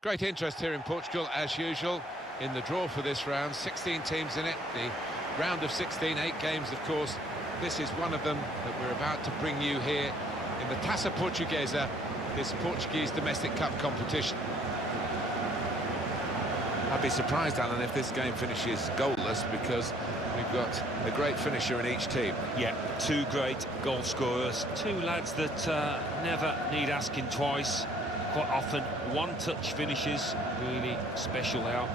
Great interest here in Portugal, as usual, in the draw for this round. 16 teams in it, the round of 16, 8 games, of course. This is one of them that we're about to bring you here in the Taça Portuguesa, this Portuguese domestic cup competition. I'd be surprised, Alan, if this game finishes goalless, because we've got a great finisher in each team. Yeah, two great goal scorers, two lads that never need asking twice. Quite often one-touch finishes, really special out.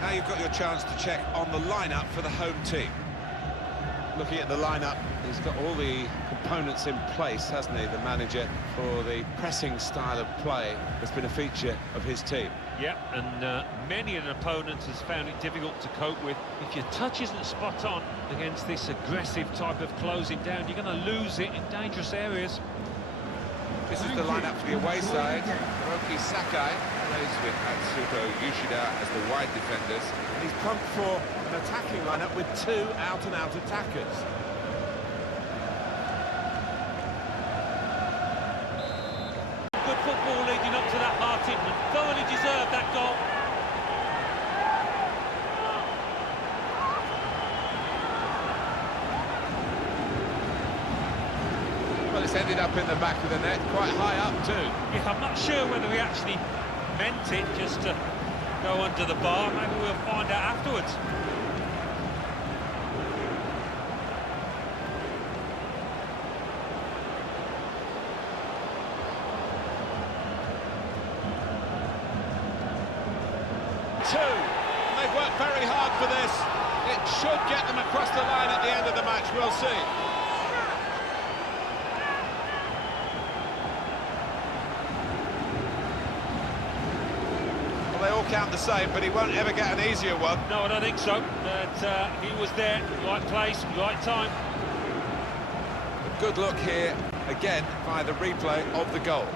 Now you've got your chance to check on the lineup for the home team. Looking at the lineup, he's got all the components in place, hasn't he, the manager, for the pressing style of play that's been a feature of his team. Yeah, and many an opponent has found it difficult to cope with. If your touch isn't spot on against this aggressive type of closing down, you're going to lose it in dangerous areas. This is the lineup for the away side. Hiroki Sakai plays with Atsuko Yoshida as the wide defenders. And he's pumped for an attacking lineup with two out-and-out attackers. Good football leading up to that, Martin, and thoroughly deserved that goal. Well, it's ended up in the back of the net, quite high up too. Yeah, I'm not sure whether he actually meant it just to go under the bar. Maybe we'll find out afterwards. Two. They've worked very hard for this. It should get them across the line at the end of the match, we'll see. They all count the same, but he won't ever get an easier one. No, I don't think so. But he was there, right place, right time. A good look here, again, by the replay of the goal.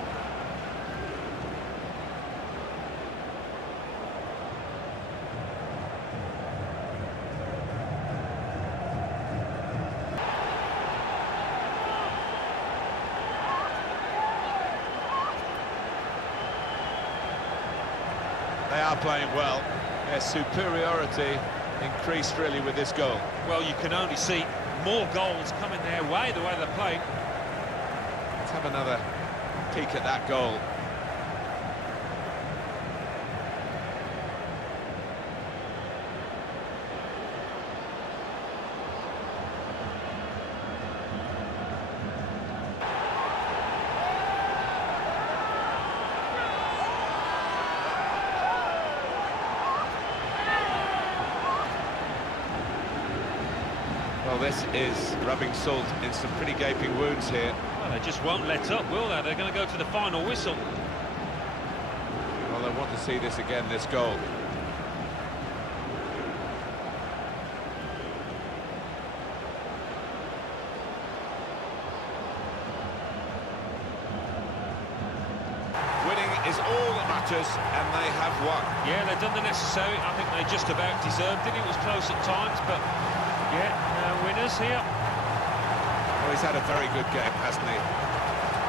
They are playing well. Their superiority increased really with this goal. Well, you can only see more goals coming their way, the way they're playing. Let's have another peek at that goal. Well, this is rubbing salt in some pretty gaping wounds here. Well, they just won't let up, will they? They're going to go to the final whistle. Well, they want to see this again, this goal. Winning is all that matters, and they have won. Yeah, they've done the necessary. I think they just about deserved it. It was close at times, but yeah, winners here. Well, he's had a very good game, hasn't he?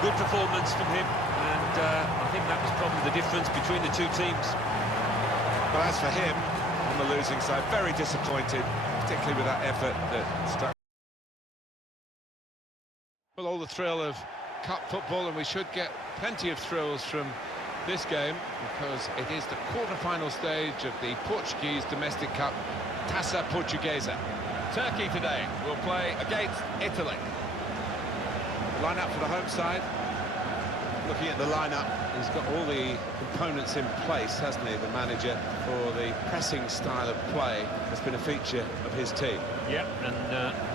Good performance from him, and I think that was probably the difference between the two teams. But as for him, on the losing side, very disappointed, particularly with that effort that struck. Well, all the thrill of cup football, and we should get plenty of thrills from this game, because it is the quarter-final stage of the Portuguese domestic cup, Taça Portuguesa. Turkey today will play against Italy. Line up for the home side. Looking at the lineup, he's got all the components in place, hasn't he, the manager, for the pressing style of play that's been a feature of his team. Yep, and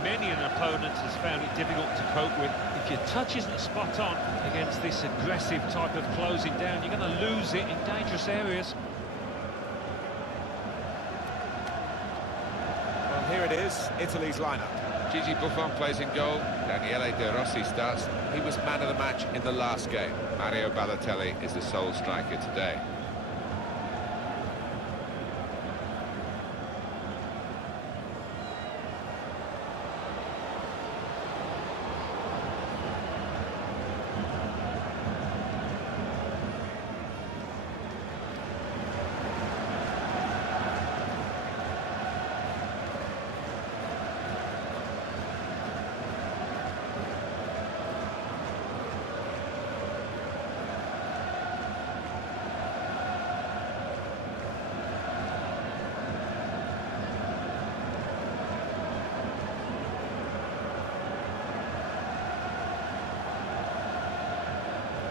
many an opponent has found it difficult to cope with. If your touch isn't spot on against this aggressive type of closing down, you're going to lose it in dangerous areas. Well, here it is, Italy's lineup. Gigi Buffon plays in goal. Daniele De Rossi starts. He was man of the match in the last game. Mario Balotelli is the sole striker today.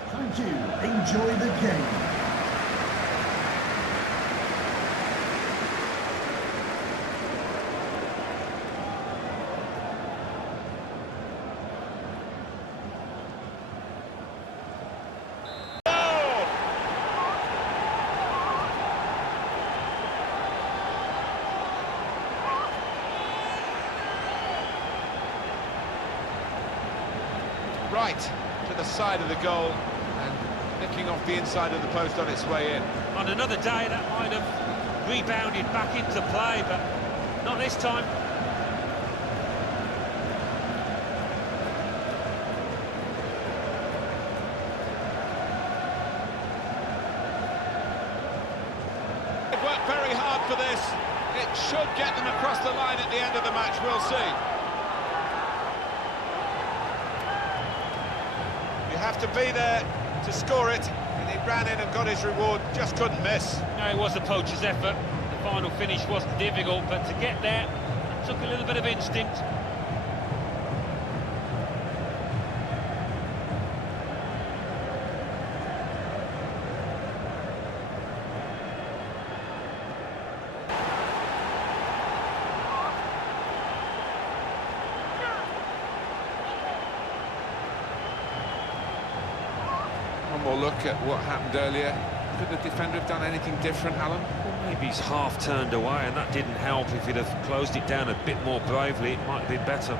Thank you. Enjoy the game. Right to the side of the goal, and nicking off the inside of the post on its way in. On another day, that might have rebounded back into play, but not this time. They've worked very hard for this. It should get them across the line at the end of the match, we'll see. You have to be there to score it, and he ran in and got his reward, just couldn't miss. No, it was a poacher's effort. The final finish wasn't difficult, but to get there, it took a little bit of instinct. One more look at what happened earlier. Could the defender have done anything different, Alan? Well, maybe he's half turned away, and that didn't help. If he'd have closed it down a bit more bravely, it might have been better.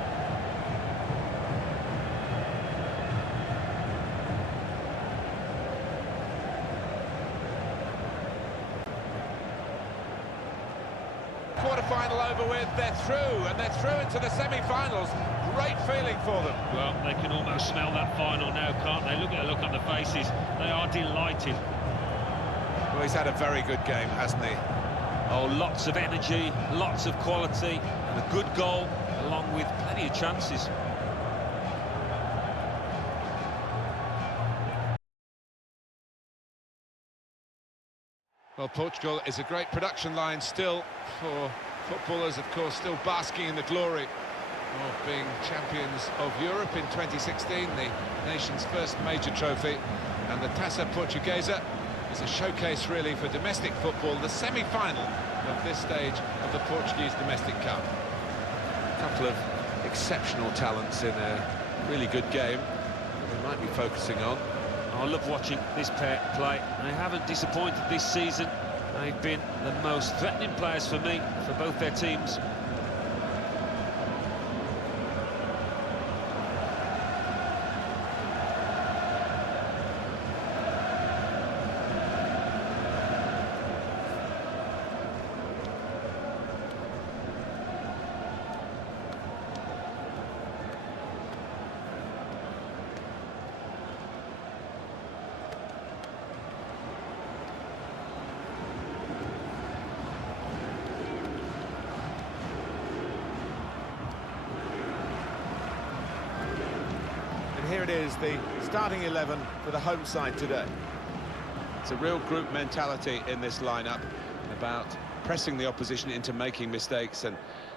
Quarter-final over with, they're through, and they're through into the semi-finals. Great feeling for them. Well, they can almost smell that final now, can't they? Look at the look on the faces. They are delighted. Well, he's had a very good game, hasn't he? Oh, lots of energy, lots of quality, and a good goal, along with plenty of chances. Well, Portugal is a great production line still for footballers, of course, still basking in the glory of being champions of Europe in 2016, the nation's first major trophy. And the Taça Portuguesa is a showcase, really, for domestic football, the semi-final of this stage of the Portuguese Domestic Cup. A couple of exceptional talents in a really good game we might be focusing on. I love watching this pair play. They haven't disappointed this season. They've been the most threatening players for me, for both their teams. Here it is, the starting 11 for the home side today. It's a real group mentality in this lineup, about pressing the opposition into making mistakes and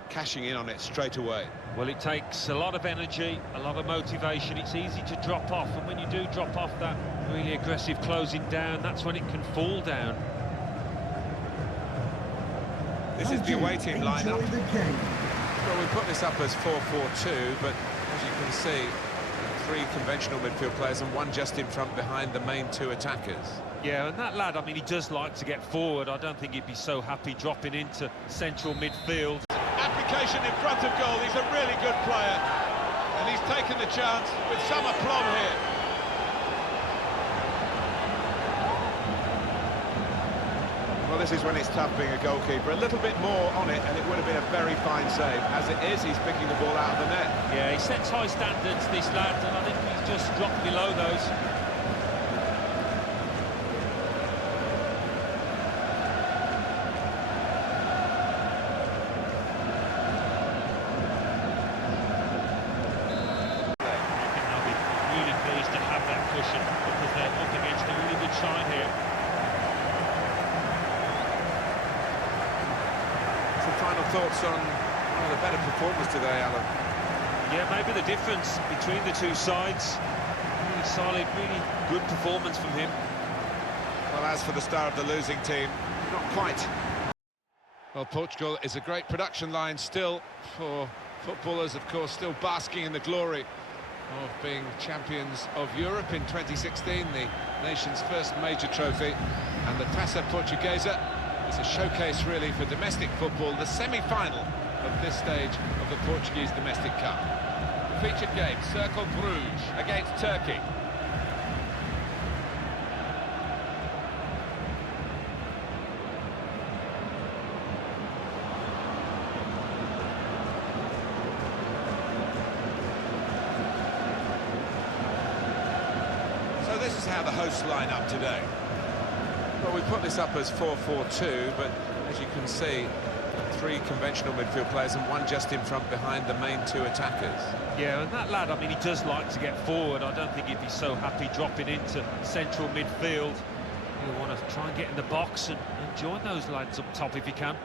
cashing in on it straight away. Well, it takes a lot of energy, a lot of motivation. It's easy to drop off, and when you do drop off that really aggressive closing down, that's when it can fall down. This is the away team lineup. Enjoy the game. Well, we put this up as 4-4-2, but as you can see, 3 conventional midfield players and 1 just in front behind the main 2 attackers. Yeah, and that lad, I mean, he does like to get forward. I don't think he'd be so happy dropping into central midfield. Application in front of goal. He's a really good player, and he's taken the chance with some aplomb here. Well, this is when it's tough being a goalkeeper. A little bit more on it, and it would have been a very fine save. As it is, he's picking the ball out of the net. Yeah, he sets high standards, this lad, and I think he's just dropped below those. Cushion because they're up against a really good side here. Some final thoughts on one of the better performers today, Alan? Yeah, maybe the difference between the 2 sides. Really solid, really good performance from him. Well, as for the star of the losing team, not quite. Well, Portugal is a great production line still for footballers, of course, still basking in the glory of being champions of Europe in 2016, the nation's first major trophy. And the Taça Portuguesa is a showcase, really, for domestic football, the semi-final of this stage of the Portuguese Domestic Cup. The featured game, Cercle Bruges against Turkey. This is how the hosts line up today. Well, we put this up as 4-4-2, but as you can see, 3 conventional midfield players and 1 just in front behind the main 2 attackers. Yeah, and that lad, I mean, he does like to get forward. I don't think he'd be so happy dropping into central midfield. He'll want to try and get in the box and join those lads up top if he can.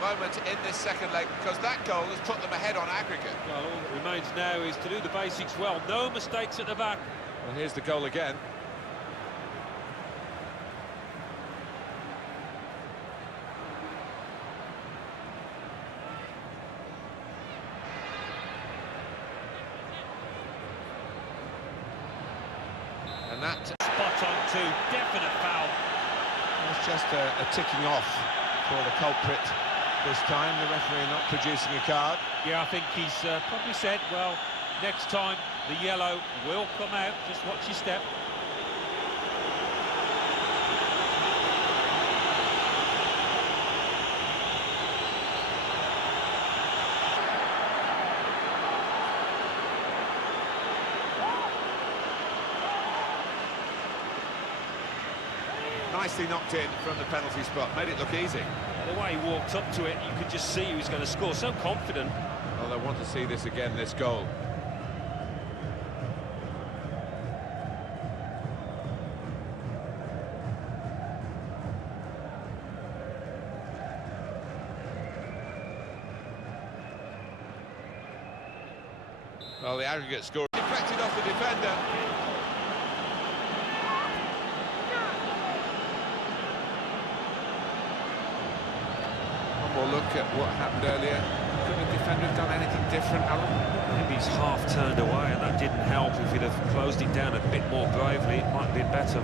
Moment in this second leg, because that goal has put them ahead on aggregate. Well, all that remains now is to do the basics well. No mistakes at the back. Well, here's the goal again. And that spot on too, definite foul. It's just a ticking off for the culprit. This time, the referee not producing a card. Yeah, I think he's probably said, well, next time the yellow will come out. Just watch your step. Nicely knocked in from the penalty spot, made it look easy. The way he walked up to it, you could just see he was going to score, so confident. Well, they want to see this again, this goal. Well, the aggregate score deflected off the defender. Or look at what happened earlier. Could the defender have done anything different, Alan? Maybe he's half turned away, and that didn't help. If he'd have closed it down a bit more bravely, it might have been better.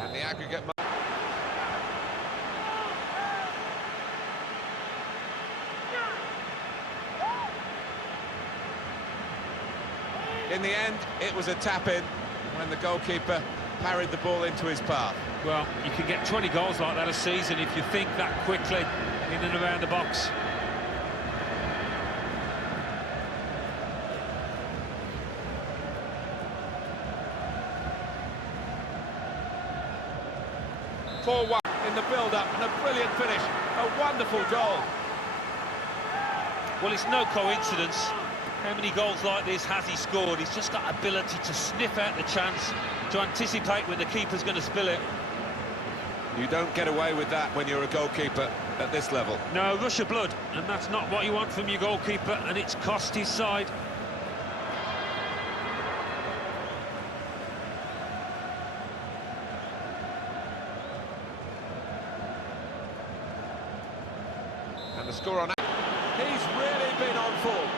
And the aggregate... In the end, it was a tap-in when the goalkeeper parried the ball into his path. Well, you can get 20 goals like that a season if you think that quickly in and around the box. In the build-up, and a brilliant finish. A wonderful goal. Well, it's no coincidence. How many goals like this has he scored? He's just got ability to sniff out the chance, to anticipate when the keeper's going to spill it. You don't get away with that when you're a goalkeeper at this level. No, rush of blood, and that's not what you want from your goalkeeper, and it's cost his side. And the score on... He's really been on form.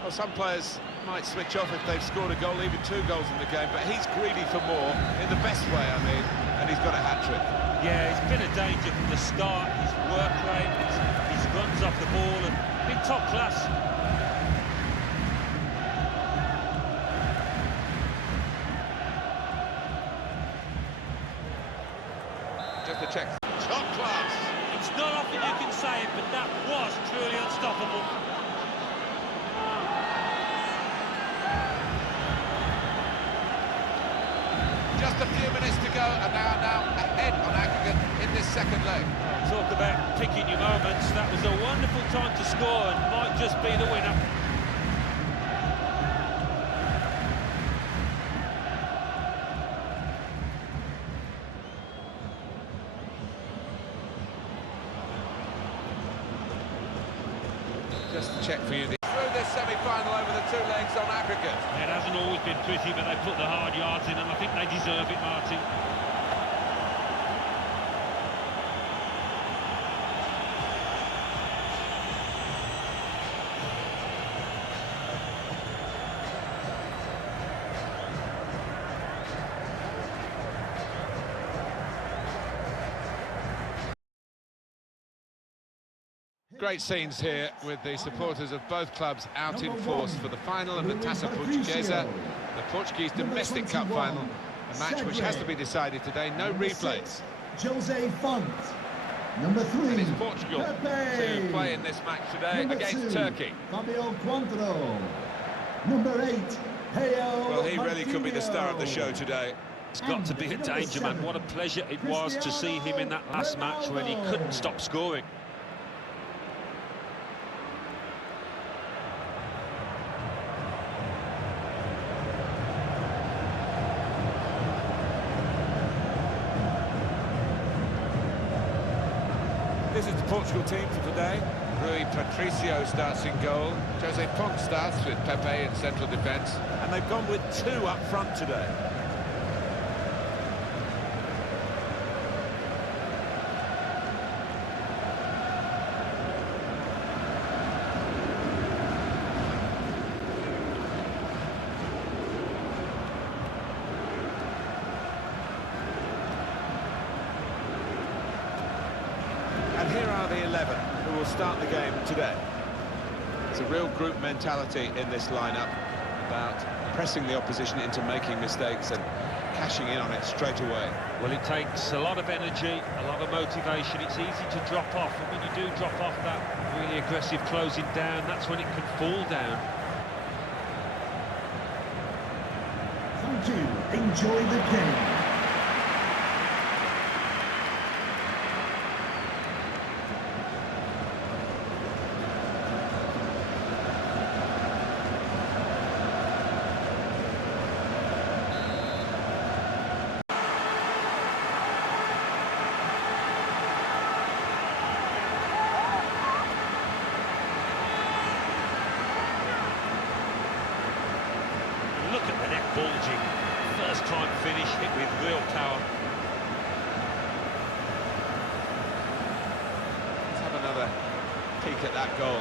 Well, some players might switch off if they've scored a goal, even 2 goals in the game, but he's greedy for more, in the best way, I mean, and he's got a hat-trick. Yeah, he's been a danger from the start. His work rate, his runs off the ball, and been top class. Just a check. Top class. It's not often you can say it, but that was truly unstoppable. Just a few minutes to go, and now ahead on aggregate in this second leg. Talk about picking your moments. That was a wonderful time to score and might just be the winner. Just to check for you. Through this semi-final over the 2 legs on aggregate. It hasn't always been pretty, but they put the hard yards in, and I think they deserve it, Martin. Great scenes here with the supporters of both clubs out in force for the final of the Taça Portuguesa, the Portuguese domestic cup final, a match which has to be decided today. No replays. Jose Font. Number 3. And it's Portugal to play in this match today against Turkey. Fabio Quantro. Number 8. Well, he really could be the star of the show today. It's got to be a danger man. What a pleasure it was to see him in that last match when he couldn't stop scoring. This is the Portugal team for today. Rui Patricio starts in goal. Jose Font starts with Pepe in central defence. And they've gone with 2 up front today. And here are the 11 who will start the game today. It's a real group mentality in this lineup about pressing the opposition into making mistakes and cashing in on it straight away. Well, it takes a lot of energy, a lot of motivation. It's easy to drop off, and when you do drop off that really aggressive closing down, that's when it can fall down. Thank you. Enjoy the game. Look at the net bulging. First time finish, hit with real power. Let's have another peek at that goal.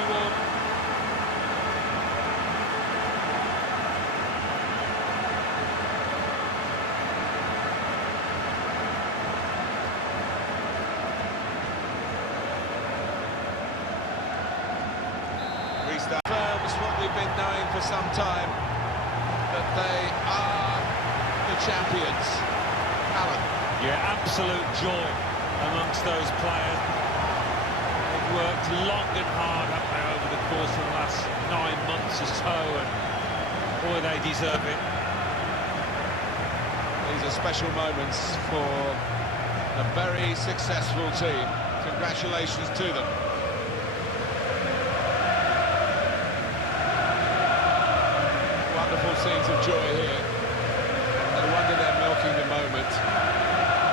reward. Restart confirms what we've been knowing for some time, that they are the champions. Alan. Yeah, absolute joy amongst those players. They've worked long and hard, haven't they, over the course of the last 9 months or so, and boy, they deserve it. These are special moments for a very successful team. Congratulations to them. Wonderful scenes of joy here. No wonder they're milking the moment.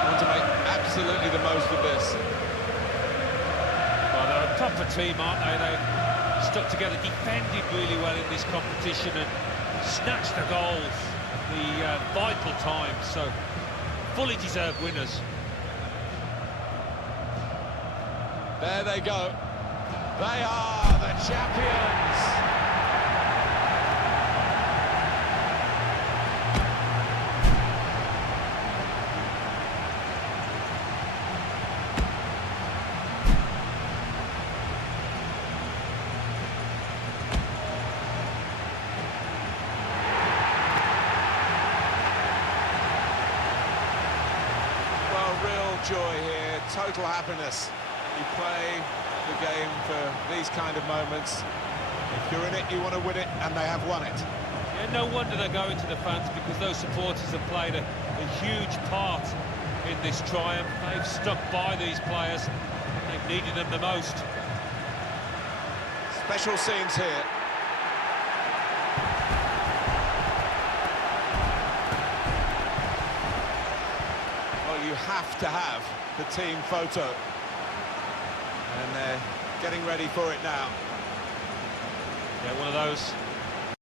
Want to make absolutely the most of this. Well, they're a proper team, aren't they? They've stuck together, defended really well in this competition and snatched the goals at the vital times, so fully deserved winners. There they go. They are the champions. Real joy here, total happiness. You play the game for these kind of moments. If you're in it, you want to win it, and they have won it. Yeah, no wonder they're going to the fans, because those supporters have played a huge part in this triumph. They've stuck by these players. They've needed them the most. Special scenes here. You have to have the team photo, and they're getting ready for it now. Yeah, one of those